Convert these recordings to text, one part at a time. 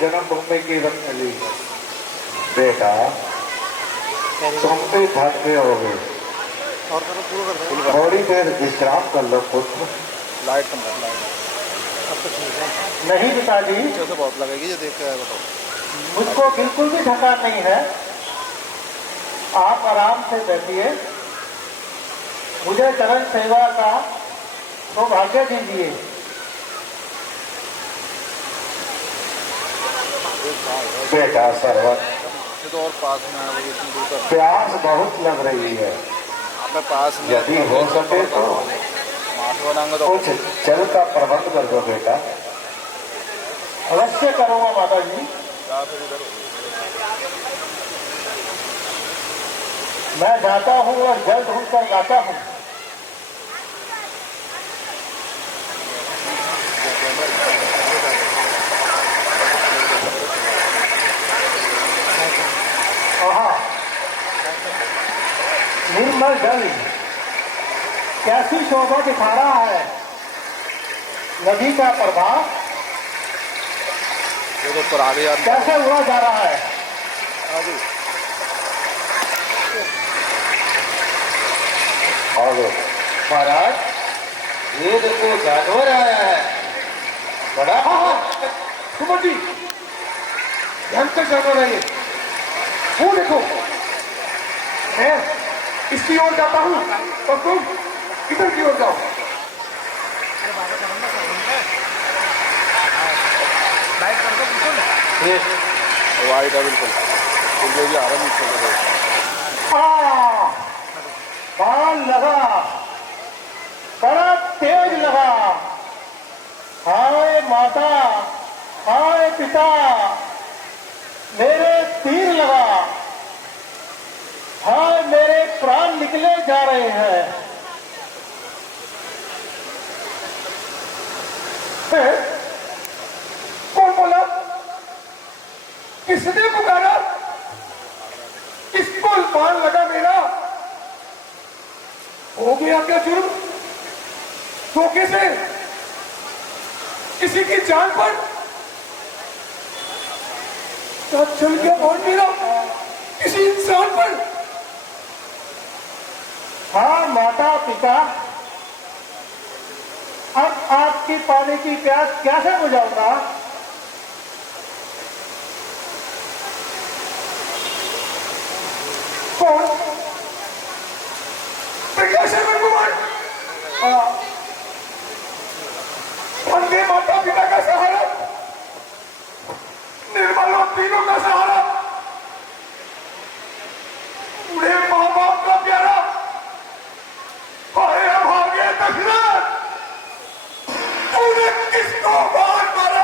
जन्मभूमि की रत्नली। बेटा तुम भी थक गए होगे, थोड़ी देर विश्राम कर लो पुत्र। लाइट कम कर, लाइट नहीं पिताजी, पीछे से बहुत लगेगी, ये देख के बताओ। मुझको बिल्कुल भी थकान नहीं है। आप आराम से बैठिए, मुझे चरण सेवा का सौभाग्य दीजिए। बेटा सरवर, तो और पास में है, वो इतनी दूर तक प्यास बहुत लग रही है, हमें पास में। यदि हो सके तो माठ बनाएंगे तो कुछ जल का प्रबंध कर दो बेटा। अवश्य करूंगा माता जी। मैं जाता हूँ और जल ढूंढ कर लाता हूँ। निर्मल जल कैसी शोभा दिखा रहा है। नदी का प्रभाव तो पर आगे यार कैसे उड़ा जा रहा है। आगे आगे महाराज, ये देखो जानवर आया है बड़ा। सुमन जी, भयंकर जानवर है ये। वो देखो, मैं इसकी ओर जाता हूँ और तुम इधर की ओर जाओ। वाइट है बिल्कुल, बिल्कुल आ रहा है नीचे से। बाल लगा, बड़ा तेज लगा। हाय माता, हाय पिता, मेरे तीर लगा। हाय मेरे प्राण निकले जा रहे हैं। कौन बोला? किसने पुकारा? किसको बाण लगा मेरा? हो गया क्या जुर्म? धोखे से किसी की जान पर चल गया बाण मेरा किसी इंसान पर। हाँ माता पिता, अब आपकी पानी की प्यास कैसे बुझाऊंगा? कौन? प्रज्ञाशंकर कुमार, अंधे माता पिता का सहारा, निर्मल और तीनों का सहारा, बूढ़े माँ बाप का प्यारा। हाय भाग्य दशरथ, तूने किसको बाण मारा?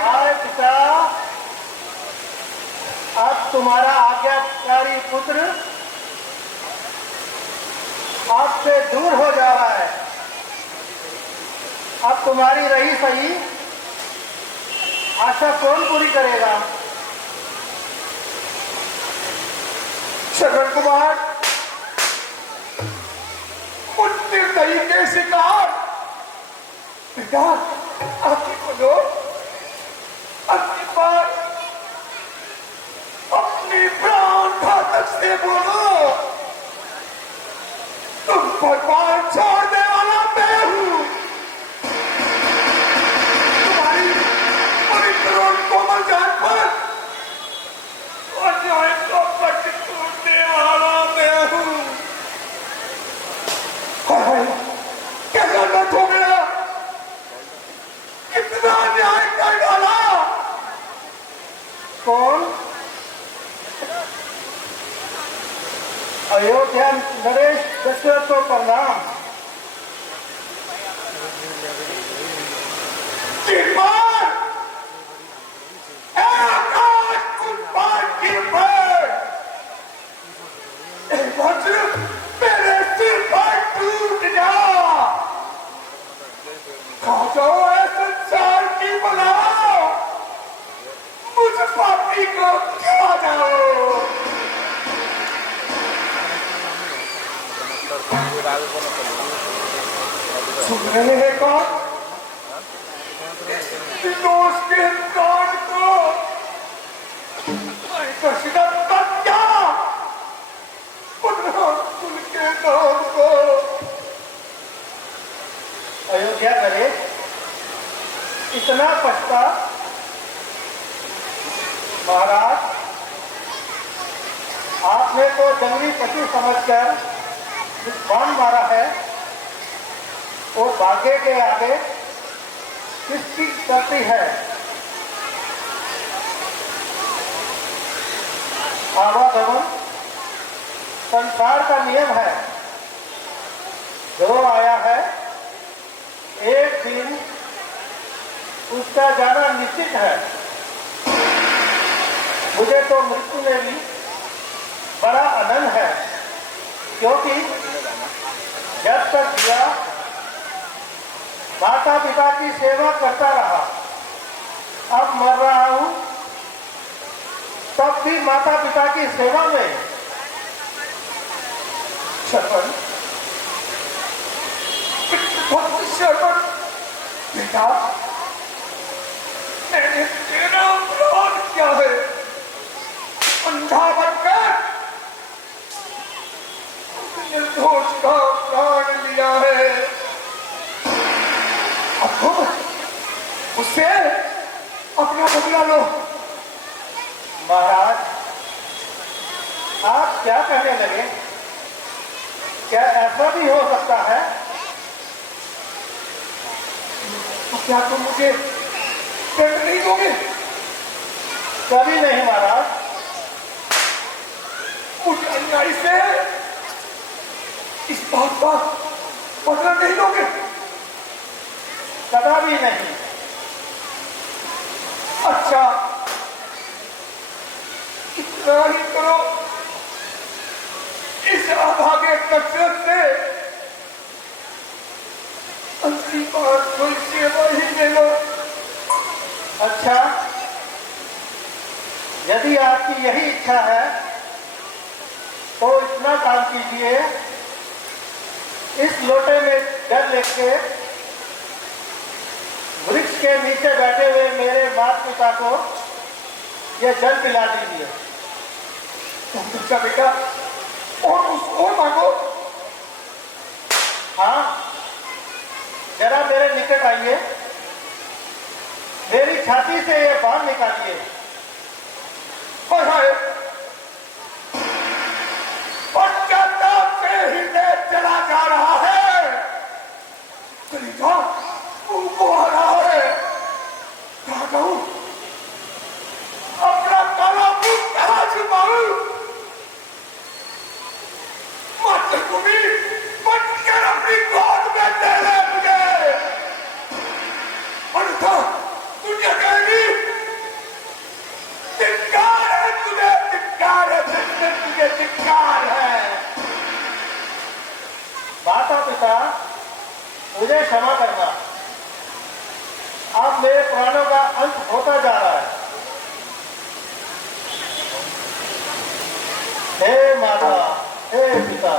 हाय पिता, अब तुम्हारा आज्ञाकारी पुत्र आपसे दूर हो जा रहा है। अब तुम्हारी रही सही आशा कौन पूरी करेगा? शरण कुमार, उन निर्दयी के शिकार पिता, आपकी बोलो, अपनी बात अपनी प्राण घातक से बोलो। तुम भगवान छोड़ने वाला मैं हूं। तुम्हारी पवित्र और कोमल जान पर अन्याय को पट तोड़ने वाला मैं हूं। कैसा नट हो गया, कितना अन्याय कर डाला। कौन? अयोध्या नरेश दशरथ को प्रणाम। मेरे सिर पर टूट जा, खा जाओ ऐ संसार की बला, मुझ पापी को खा जाओ। सुन रहे हैं कौन? दोस्त के कान को दशरथ कन्या पुनः उनके नाम को अयोध्या करे इतना पछता महाराज, आपने तो जंगली पशु समझकर बाण मारा है और भाग्य के आगे किसकी गलती है? आवागमन संसार का नियम है, जो आया है एक दिन उसका जाना निश्चित है। मुझे तो मृत्यु में भी बड़ा आनंद है, क्योंकि जब तक जिया माता पिता की सेवा करता रहा, अब मर रहा हूं तब भी माता पिता की सेवा में। शर्मन, शर्मन बेटा, मैंने तेरा अपराध किया है, अंधा बनकर निर्दोष का प्राण लिया है। अब तुम उससे अपना बदला लो। महाराज, आप क्या कहने लगे? क्या ऐसा भी हो सकता है? तो क्या तुम मुझे दंड नहीं दोगे? कभी नहीं महाराज। उस अन्याय से इस बात का बदला नहीं दोगे? कदापि नहीं। अच्छा, इतना ही करो, इस अभागे दशरथ से अंतिम बार कोई सेवा ही ले लो। अच्छा, यदि आपकी यही इच्छा है तो इतना काम कीजिए, इस लोटे में जल लेके वृक्ष के नीचे बैठे हुए मेरे माता पिता को यह जल पिला दीजिए। बेटा, और उसको मांगो। हाँ, जरा मेरे निकट आइए, मेरी छाती से ये बाण निकालिए। से हृदय चला जा रहा है, कलीजा उनको आ रहा है। कहा जाऊं? अपना काला मुंह कहां छुपाऊं? मातृभूमि बनकर अपनी गोद में ले ले मुझे, अन्यथा दुनिया कहेगी धिक्कार है तुझे, धिक्कार है तुझे, धिक्कार है। माता पिता, मुझे क्षमा करना, अब मेरे प्राणों का अंत होता जा रहा है। हे माता, हे पिता,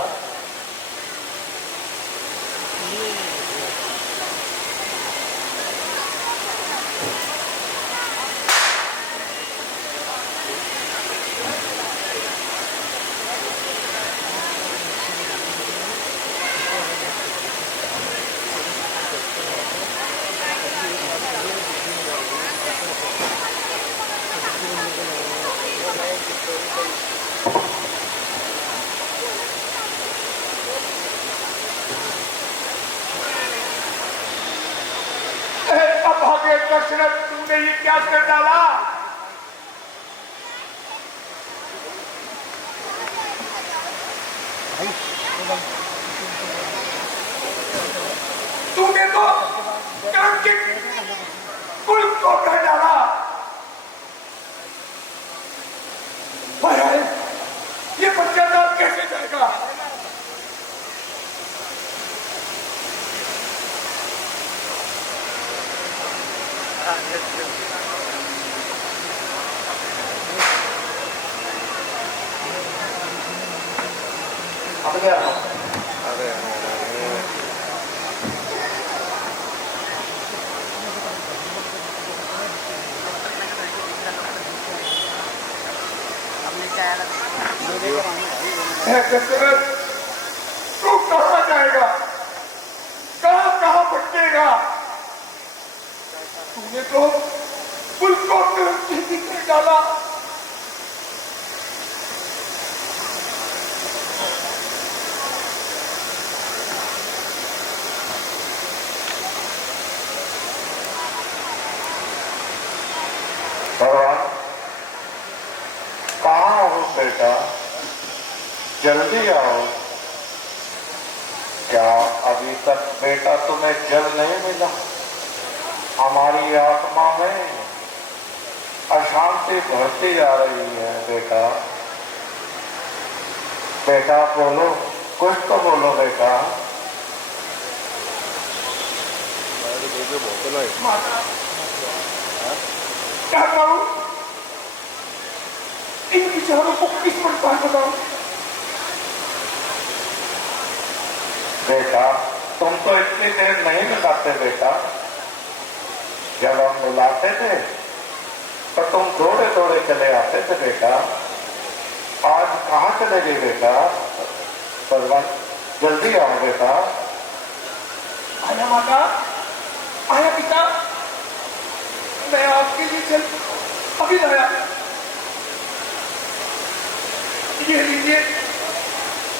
दशरथ, तुमने ये क्या कर डाला? तुमने तो कुल को कर डाला। ये पश्चाताप कैसे जाएगा? अब क्या? अरे है दशरथ, तू कहाँ जाएगा, कहाँ कहाँ भटकेगा? तूने तो मुल्क को तरक्की कर डाला। भगवान, कहाँ हो बेटा? जल्दी आओ। क्या अभी तक बेटा तुम्हें जल नहीं मिला? हमारी आत्मा में अशांति बढ़ती जा रही है बेटा। बेटा बोलो, कुछ तो बोलो बेटा। माता, क्या करूं? इन विचारों को किस प्रकार बताऊं? बेटा, तुम तो इतनी देर नहीं लगाते बेटा। जब हम बुलाते थे तो तुम दौड़े दौड़े चले आते थे बेटा। आज कहाँ चले गए बेटा? भगवान, जल्दी आओ बेटा। आया माता, आया पिता, मैं आपके लिए चल अभी लाया। ये लीजिए,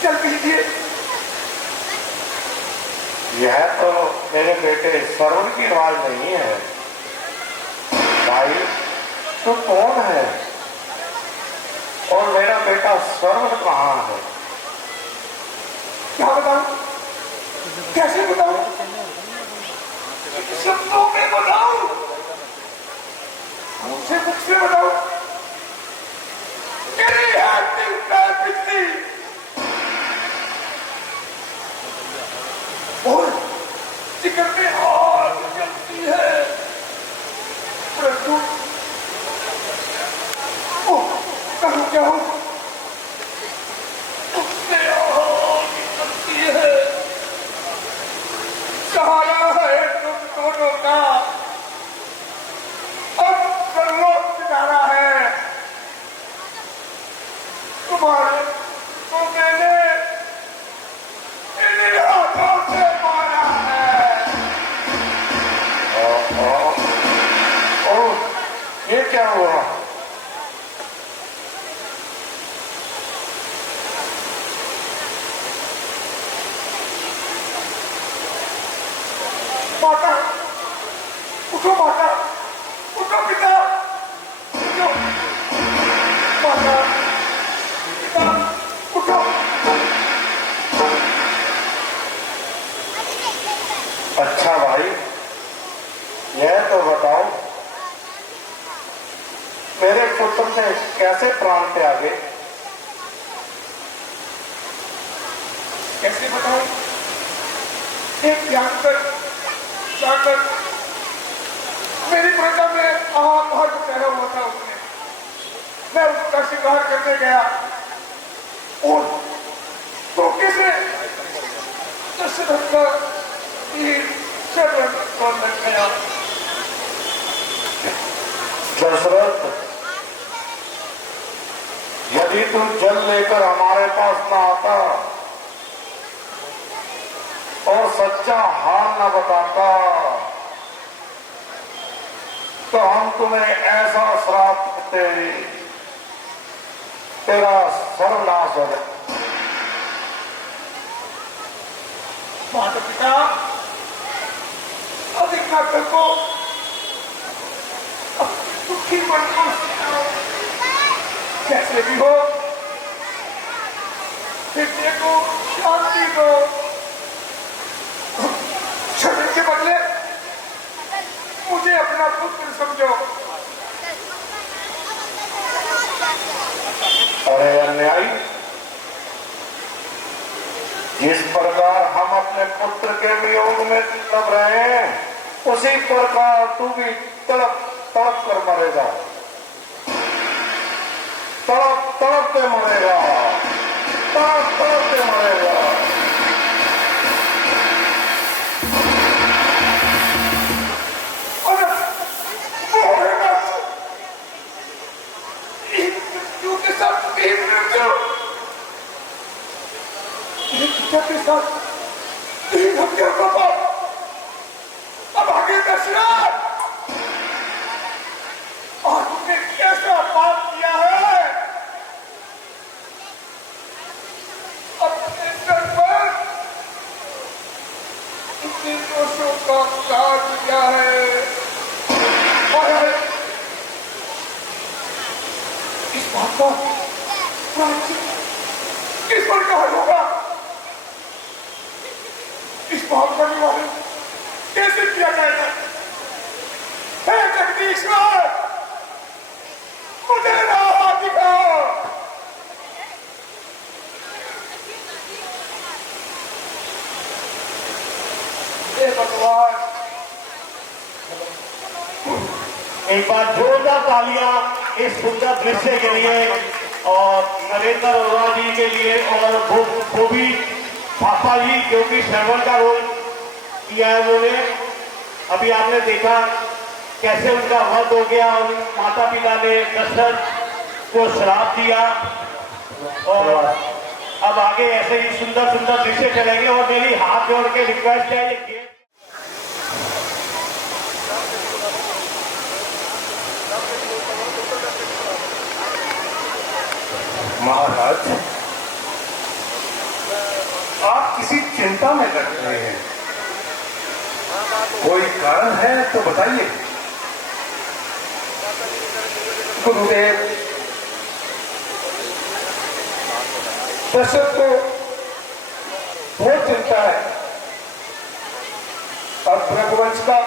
चल पीजिए। यह तो मेरे बेटे सरवण की आवाज नहीं है। भाई, तू कौन है? और मेरा बेटा सरवण कहाँ है? क्या बताऊं, कैसे बताऊं, शब्दों में बताऊं, मुझसे मुख से बताऊं? तेरी है दिल में बिजली, और जिगर में आग जलती है, परंतु करूं क्या हूं? उससे आग जलती है। सहारा है तुम दोनों का, अब सर्वोच्च किनारा है तुम्हारे को मैंने इन्हीं हाथों से मारा है। ओ, ये क्या हुआ? माता, उठो माता, उठो पिता, उठो माता, पिता, उठो। अच्छा भाई, यह तो बताओ, मेरे पुत्र ने कैसे प्राण त्यागे? कैसे बताऊं? एक जानकर जाकर मेरी प्रजा में आहार ठहरा हुआ था उसने। मैं उसका शिकार करने गया और धोखे से दशरथ का तीर शरण पर लग गया। दशरथ, यदि तुम जल लेकर हमारे पास न आता और सच्चा हाल न बताता तो हम तुम्हें ऐसा श्राप देते, तेरा सर्वनाश हो जाए। माता पिता, अधिक न करो, दुखी मन को कैसे भी हो हृदय को शांति दो। क्षण के बदले मुझे अपना पुत्र समझो। अरे अन्यायी, जिस प्रकार हम अपने पुत्र के वियोग में तड़प रहे हैं उसी प्रकार तू भी तड़प तड़प कर मरेगा, तड़प तड़प के मरेगा, तड़प तड़प के मरेगा। मृत्यु के साथ मृत्यु एक जीजा के साथ 3 हत्या का पाप, अब आगे दशरथ आपने कैसा पाप किया है? अपने सर पर इतने दोषों का काट दिया है। महाराज, इस बात का प्रायश्चित किस प्रकार होगा? इस पाप का निवारण कैसे किया जाएगा? हे जगदीश्वर, मुझे राह दिखाओ। हे भगवान, एक बार जोरदार तालियां इस सुंदर दृश्य के लिए और नरेंद्र अरोड़ा जी के लिए और वो भी पापा जी जो कि श्रवण का रोल किया है उन्होंने। अभी आपने देखा कैसे उनका वध हो गया और माता पिता ने दशरथ को श्राप दिया और अब आगे ऐसे ही सुंदर सुंदर दृश्य चलेंगे और मेरी हाथ जोड़ के रिक्वेस्ट है ये महाराज, आप किसी चिंता में लग रहे हैं, कोई कारण है तो बताइए। गुरुदेव, दशरथ को बहुत चिंता है। अब रघुवंश का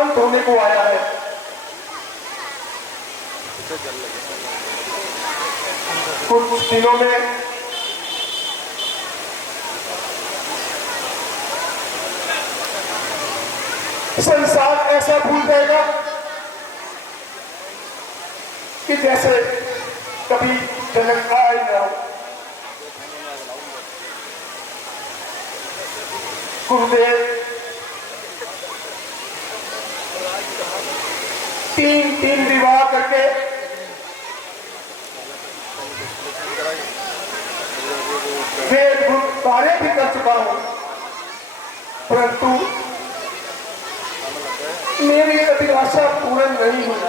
अंत होने को आया है। कुछ दिनों में संसार ऐसा भूल जाएगा कि जैसे कभी जन्म आया ही ना हो। गुरुदेव, 3 विवाह करके वेद गुण कार्य भी कर चुका हूं, परंतु मेरी अभिलाषा पूर्ण नहीं हुई।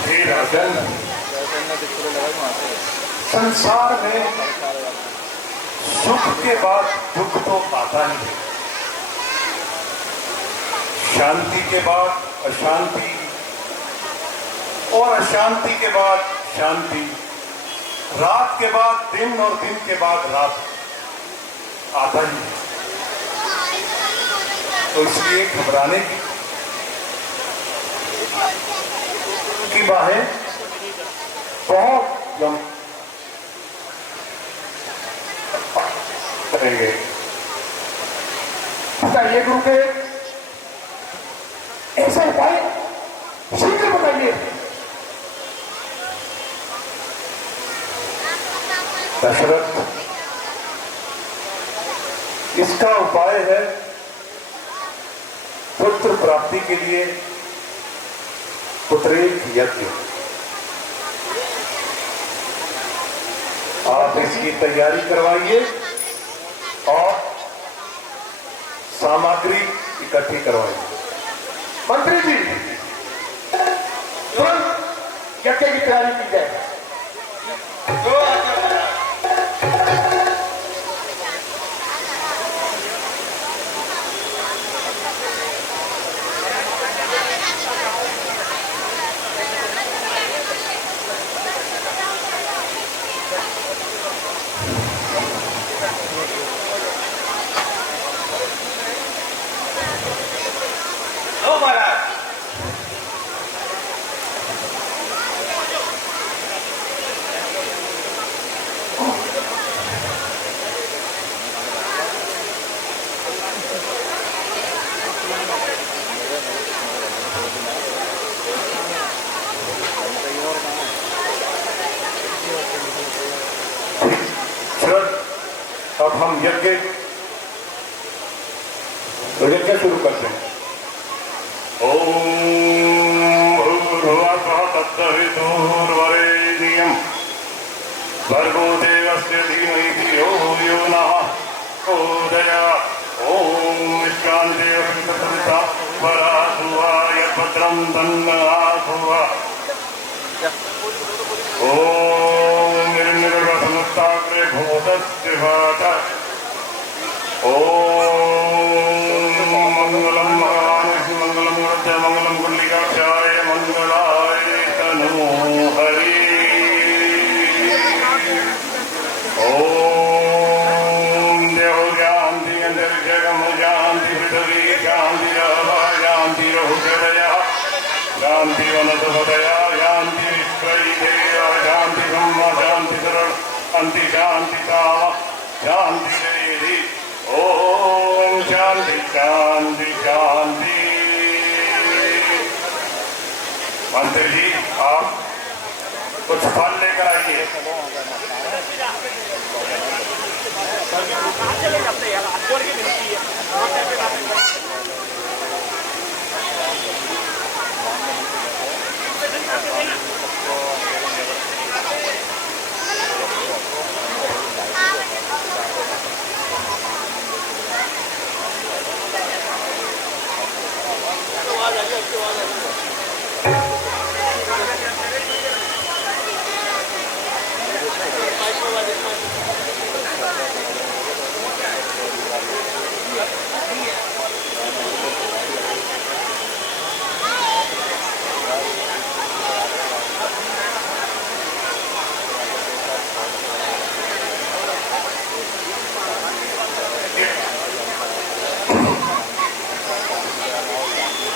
हे राजन, संसार में सुख के बाद दुख तो आता ही है, शांति के बाद अशांति और अशांति के बाद शांति, रात के बाद दिन और दिन के बाद रात आता ही है। तो इसलिए घबराने की बाहें बहुत करेंगे। बताइए गुरुदेव, ऐसा उपाय शीघ्र बताइए। दशरथ, इसका उपाय है पुत्र प्राप्ति के लिए पुत्रेक यज्ञ। आप इसकी तैयारी करवाइए और सामग्री इकट्ठी करवाइए। मंत्री जी, तुरंत यज्ञ की तैयारी की जाए। अब हम यज्ञ शुरू करते हैं। ओम भूर्भुवः स्वः तत्सवितुर्वरेण्यं तस्य धीमहि धियो यो नः प्रचोदयात्। ॐ शान्तिः सदा परासुवाय भद्रं तन्नः ॐ निर्निर्वसमुत्ताग्रे भूतस्य वाचा मंगलम मंगलम मूर्ते मंगलम कुंडिकाक्षाय मंगलाय तनो हरि। ओम देव शांति अंतरिक्षम शांति पृथ्वी शांति शांति रहुदया शांति वनस्पतया शांति विश्वैदेया शांति ब्रह्म शांति सरल शांति शांति काम शांति देवी। ओम शांति शांति शांति। मंत्री जी आप कुछ फल लेकर आइए।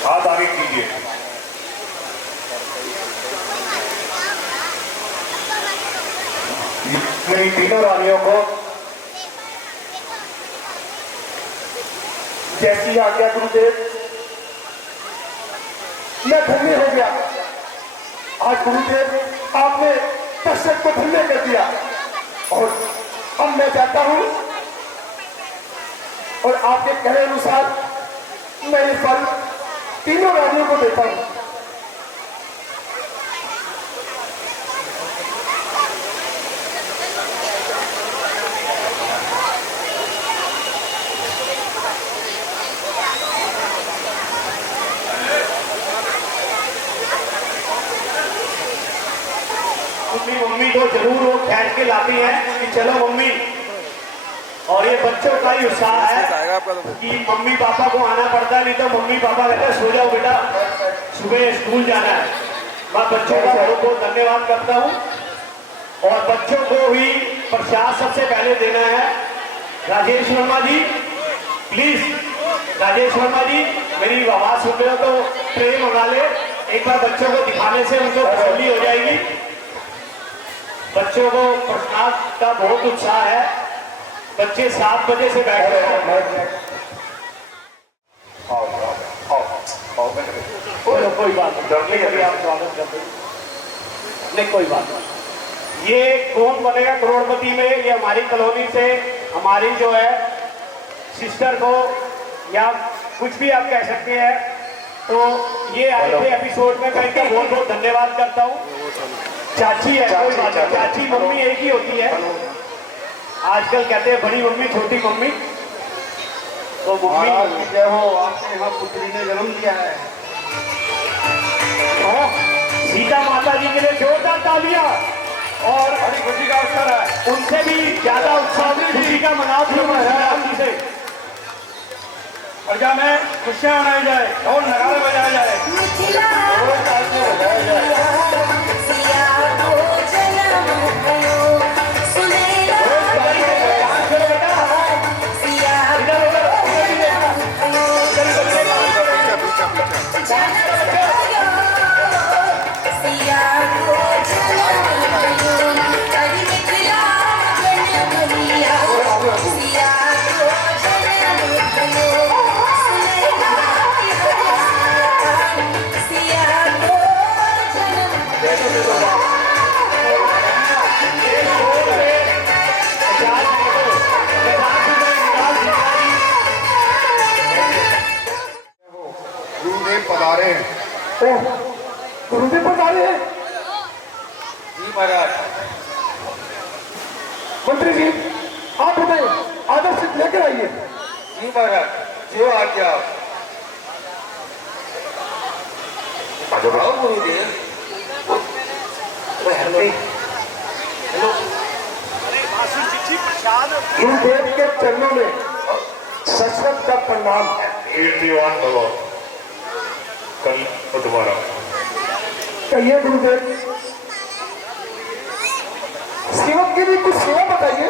हाथ आगे कीजिए। मेरी तीनों रानियों को जैसी आज्ञा गुरुदेव, मैं धन्य हो गया। आज गुरुदेव आपने दर्शक को धन्य कर दिया और अब मैं जाता हूं और आपके कहे अनुसार मैं ये फल तीनों रानियों को देता हूं। मम्मी को जरूर वो खींच के लाती है कि चलो मम्मी, और ये बच्चों का ही उत्साह है कि मम्मी पापा को आना पड़ता है, नहीं तो मम्मी पापा कहते हैं सो जाओ बेटा सुबह स्कूल जाना है। मैं बच्चों का बहुत बहुत धन्यवाद करता हूँ और बच्चों को भी प्रसाद सबसे पहले देना है। राजेश वर्मा जी प्लीज, राजेश वर्मा जी मेरी आवाज सुन रहे हो तो ट्रे मंगा ले, एक बार बच्चों को दिखाने से उनको तसल्ली हो जाएगी। बच्चों को प्रसाद का बहुत उत्साह है, बच्चे 7 बजे से बैठे हैं। कोई बात नहीं, अभी आप स्वागत करते नहीं, कोई बात नहीं। ये कौन बनेगा करोड़पति में, ये हमारी कॉलोनी से हमारी जो है सिस्टर को या कुछ भी आप कह सकते हैं, तो ये आए थे एपिसोड में, मैं इनका बहुत बहुत धन्यवाद करता हूँ। चाची है, कोई बात नहीं, चाची मम्मी एक ही होती है। आजकल कहते हैं बड़ी मम्मी छोटी मम्मी, तो मम्मी जय हो, आपके यहाँ पुत्री ने जन्म लिया है। सीता माता जी के लिए जोरदार तालियां, और बड़ी खुशी का अवसर है। उनसे भी ज्यादा उत्साह खुशी का मनाव जी से प्रजा में खुशियां मनाई जाए और नगाड़े बजाए जाए। गुरुदेव पधारे हैं जी महाराज। मंत्री जी आप बताइए, आदर सिद्ध लेकर आइए। जी महाराज, जो आज्ञा। आओ गुरुदेव। गुरुदेव के चरणों में सशक्त का प्रणाम। कीर्तिवान भव। कल दोबारा कहिए गुरुदेव, सेवक के लिए कुछ सेवा बताइए।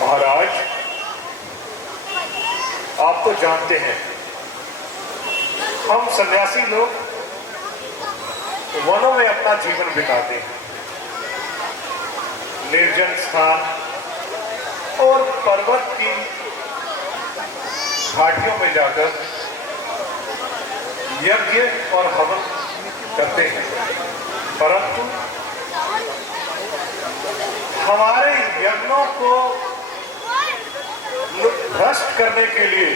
महाराज, आप तो जानते हैं हम सन्यासी लोग वनों में अपना जीवन बिताते हैं। निर्जन स्थान और पर्वत की घाटियों में जाकर यज्ञ और हवन करते हैं, परंतु हमारे यज्ञों को भ्रष्ट करने के लिए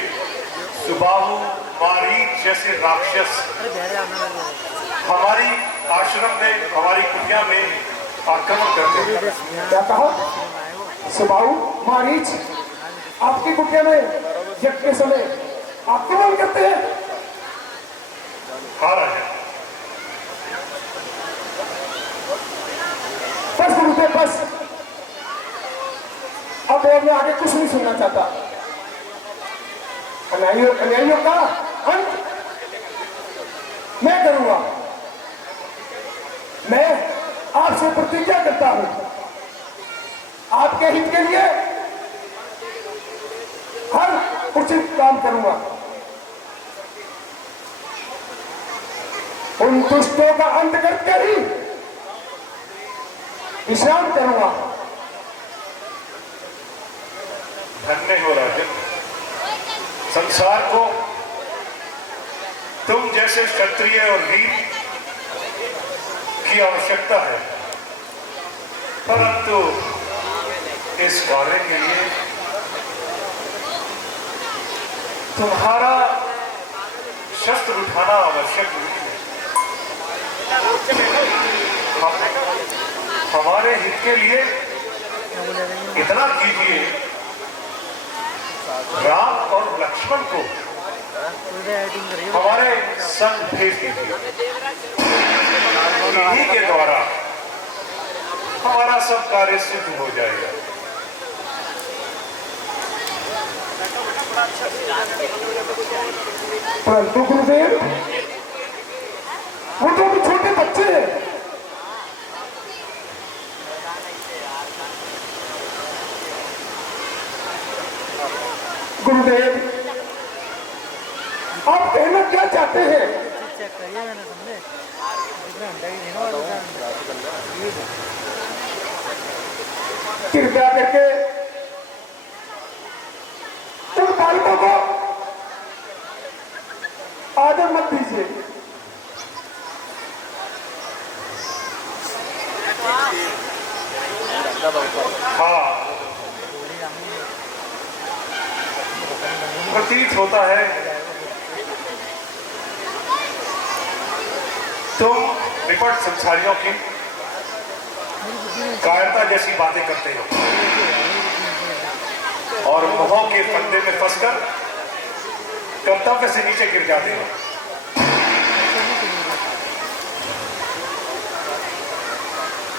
सुबाहु, मारीच जैसे राक्षस हमारी आश्रम में, हमारी कुटिया में आक्रमण करते हैं। क्या कहा? सुबाहु, मारीच आपकी कुटिया में यज्ञ के समय आक्रमण करते हैं? हाँ राजा। बस गुरुदेव बस, अब मैं आगे कुछ नहीं सुनना चाहता। अन्यायियों का अंत मैं करूंगा। मैं आपसे प्रतिज्ञा करता हूं, आपके हित के लिए हर उचित काम करूंगा। उन दुष्टों का अंत करके ही विश्राम करूंगा। धन्य हो राजन, संसार को तुम जैसे क्षत्रिय और वीर की आवश्यकता है, परंतु इस कार्य के लिए तुम्हारा शस्त्र उठाना आवश्यक नहीं है। हमारे हित के लिए इतना कीजिए, राम और लक्ष्मण को हमारे संग भेज दीजिए। इन्हीं के द्वारा हमारा सब कार्य सिद्ध हो जाएगा। परंतु गुरुदेव, वो तो अभी छोटे बच्चे हैं। गुरुदेव, आप कहना क्या चाहते हैं? कृपया करके उन बालकों को आदर मत दीजिए। हाँ, प्रतीत होता है तुम निपट संसारियों की कायरता जैसी बातें करते हो और मोह के फंदे में फंसकर कर्तव्य से नीचे गिर जाते हो।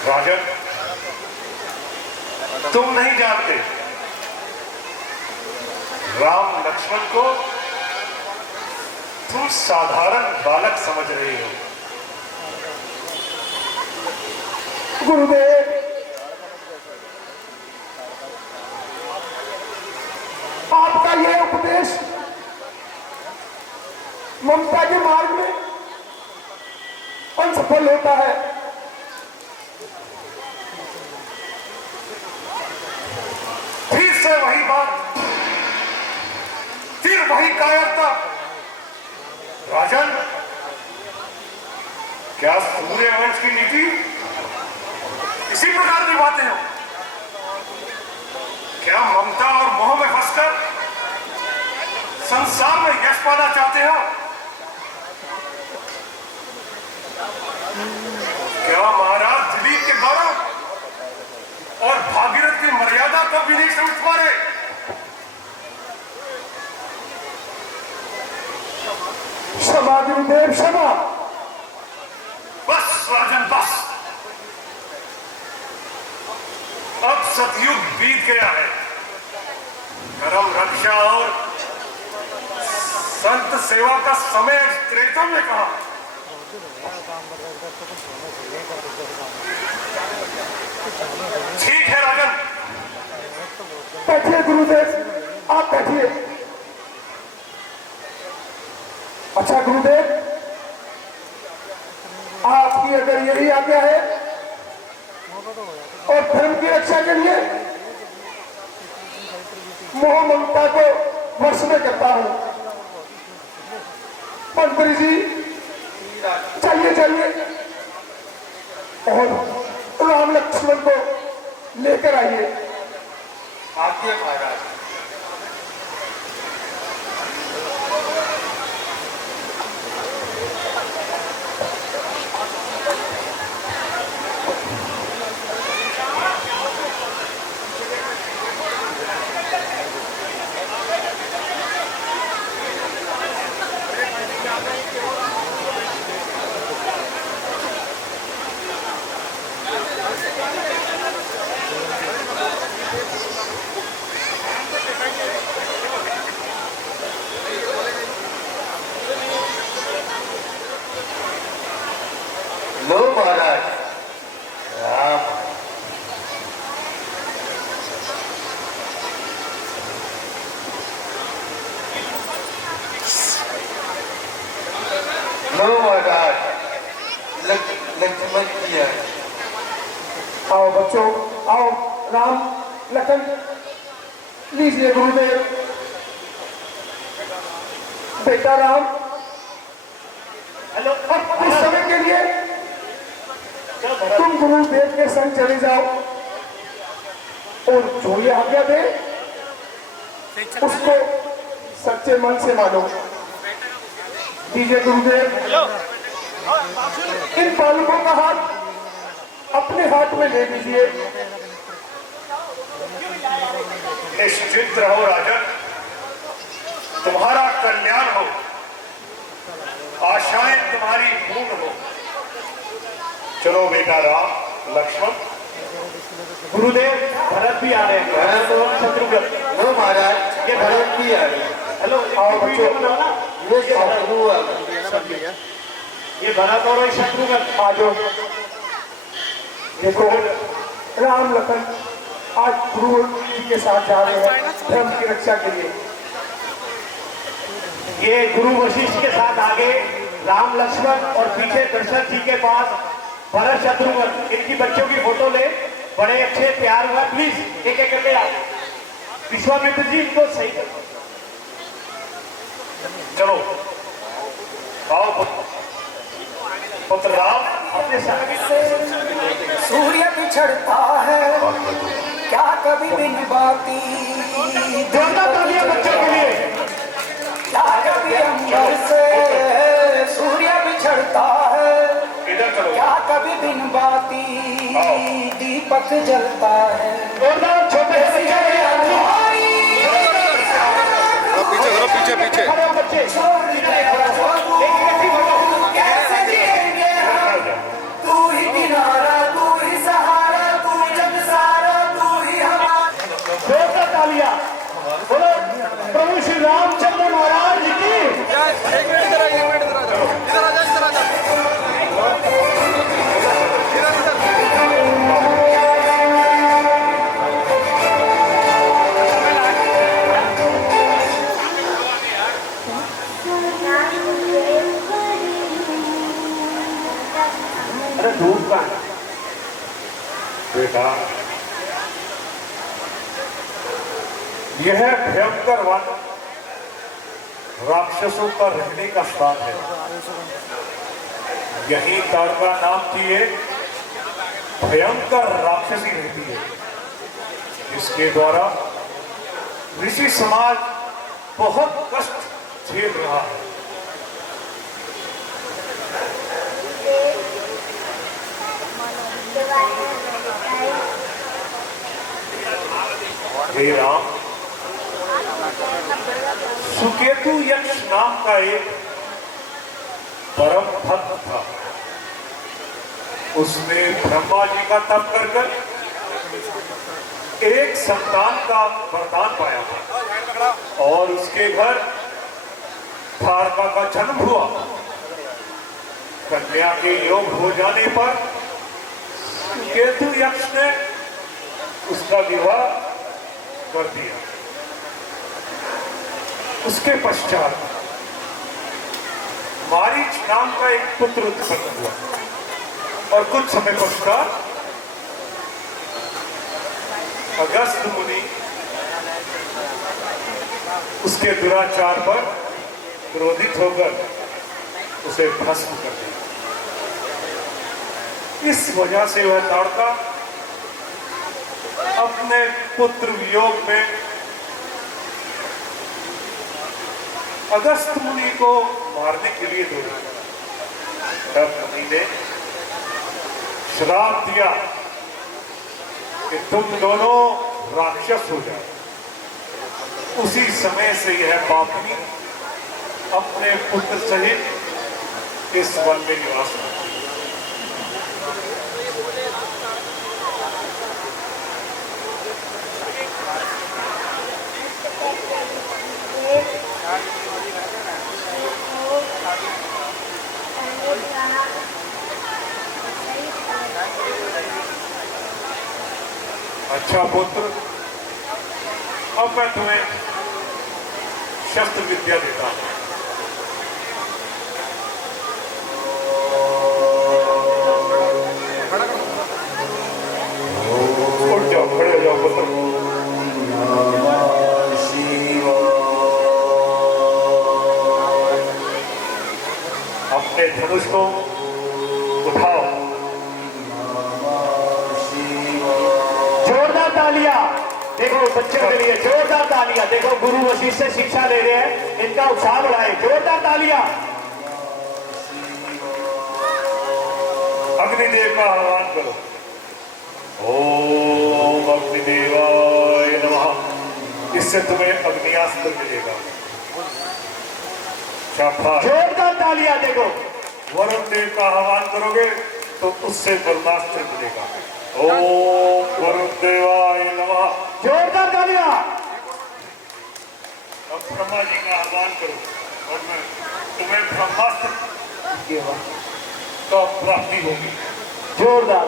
राजन, तुम नहीं जानते, राम लक्ष्मण को तुम साधारण बालक समझ रहे हो। गुरुदेव, आपका यह उपदेश ममता के मार्ग में असफल होता है। फिर से वही बात, फिर वही कायरता। राजन, क्या सूर्यवंश की नीति इसी प्रकार की बातें हो? क्या ममता और मोह में फंसकर संसार में यश पाना चाहते हो? क्या महाराज दिलीप के गौरव और भागीरथ की मर्यादा को भी नहीं समझ पा रहे? क्षमा गुरुदेव, क्षमा। बस राजन बस, अब सतयुग बीत गया है। धर्म रक्षा और संत सेवा का समय त्रेता में कहा। ठीक है राजन, बैठिए गुरुदेव, आप बैठिए। अच्छा गुरुदेव, आपकी अगर यही आज्ञा है और धर्म की रक्षा के लिए मोह ममता को वश में करता हूं। मंत्री जी चाहिए चाहिए और राम लक्ष्मण को लेकर आइए। आज्ञा महाराज। लो महाराज, राम। लो महाराज, लक्ष्मण की है। आओ बच्चों, आओ। राम लखन लीजिए गुरुदेव। बेटा राम, हेलो, अब कुछ समय के लिए तुम गुरुदेव के संग चले जाओ और जो ये आज्ञा दे उसको सच्चे मन से मानो। दीजिए गुरुदेव, इन बालकों का हाथ अपने हाथ में ले लीजिए। निश्चिंत रहो राजन, तुम्हारा कल्याण हो, आशाएं तुम्हारी पूर्ण हो। चलो बेटा राम लक्ष्मण। गुरुदेव भरत भी आ रहे हैं। भरत और शत्रुघ्न। लो महाराज, ये भरत की आ रही है। हेलो, आओ वीडियो बच्चों। बनाओ ना। ये शत्रु आ गए। ये भरत और ये शत्रुघ्न। आ जाओ। देखो राम लखन आज गुरु जी के साथ जा रहे हैं धर्म की रक्षा के लिए। ये गुरु वशिष्ठ के साथ आगे राम लक्ष्मण और पीछे दशरथ जी के पास भरत शत्रुघ्न। इनकी बच्चों की फोटो ले, बड़े अच्छे प्यार हुआ। प्लीज एक एक करके आओ। विश्वामित्र जी इनको सही करो। चलो आओ पुत्र राम। अपने साथ सूर्य बिछड़ता है क्या कभी बिन बाती, जोरदार तालियां बच्चों के लिए। क्या कभी अंबर से सूर्य बिछड़ता है इधर चलो। क्या कभी बिन बाती, दीपक जलता है। जोरदार छोटे से पीछे पीछे पीछे। खड़े हो बच्चे। एक इकट्ठी फोटो। कैसे जिएंगे हम, तू ही किनारा, तू ही सहारा, तू जग सारा, तू ही हमारा। जोरदार तालियां। बोलो प्रभु श्री रामचंद्र महाराज की। एक मिनट इधर आइए, एक मिनट इधर आ जाओ। इधर आ जाओ, इधर आ जाओ। इधर इधर। अरे धूप का बेटा, यह भयंकर वन राक्षसों का रहने का स्थान है। यही तारका नाम की एक भयंकर राक्षसी रहती है। इसके द्वारा ऋषि समाज बहुत कष्ट झेल रहा है। हे राम, सुकेतु यक्ष नाम का एक परम भक्त था। उसने ब्रह्मा जी का तप कर एक संतान का वरदान पाया था और उसके घर तारका का जन्म हुआ। कन्या के योग हो जाने पर केतु यक्ष ने उसका विवाह कर दिया। उसके पश्चात मारीच नाम का एक पुत्र उत्पन्न हुआ और कुछ समय पश्चात अगस्त मुनि उसके दुराचार पर क्रोधित होकर उसे भस्म कर दिया। इस वजह से वह ताड़का अपने पुत्र वियोग में अगस्त मुनि को मारने के लिए दौड़ा। तब मुनि ने श्राप दिया कि तुम दोनों राक्षस हो जाओ। उसी समय से यह पापनी अपने पुत्र सहित इस वन में निवास करता। अच्छा पुत्र, अब मैं तुम्हें शस्त्र विद्या देता हूं। उठ जाओ, खड़े हो जाओ पुत्र। अपने धनुष को उठाओ। जोरदार तालियां देखो बच्चों के लिए, जोरदार तालियां देखो। गुरु वशिष्ठ से शिक्षा ले रहे हैं, इनका उत्साह बढ़ाए। जोरदार तालियां। अग्निदेव का आह्वान करो। ओम अग्निदेवाय नमः। इससे तुम्हें अग्नियास्त्र मिलेगा। शाबाश। जोरदार तालियां देखो। वरुण देव का आह्वान करोगे तो उससे ब्रह्मास्त्र मिलेगा। ओम वरुण देवाय नमः। जोरदार तालियां। अब ब्रह्मा जी का आह्वान करो और मैं तुम्हें ब्रह्मास्त्र का प्राप्ति होगी। जोरदार।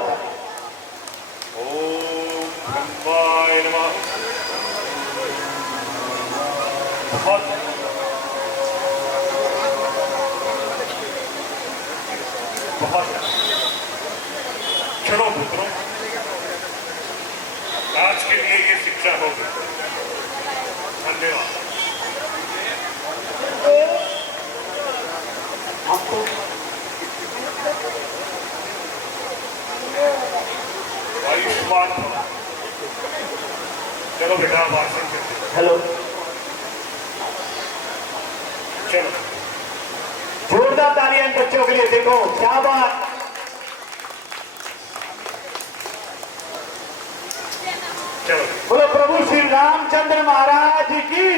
ओम ब्रह्माय नमः। बहुत चलो पुत्रों, आज के लिए ये शिक्षा होगी। धन्यवाद। आयुष्मान भव। चलो बेटा भाषण करते। हेलो, चलो जोरदार तालियां इन बच्चों के लिए। देखो क्या बात। चलो बोलो प्रभु श्री रामचंद्र महाराज की।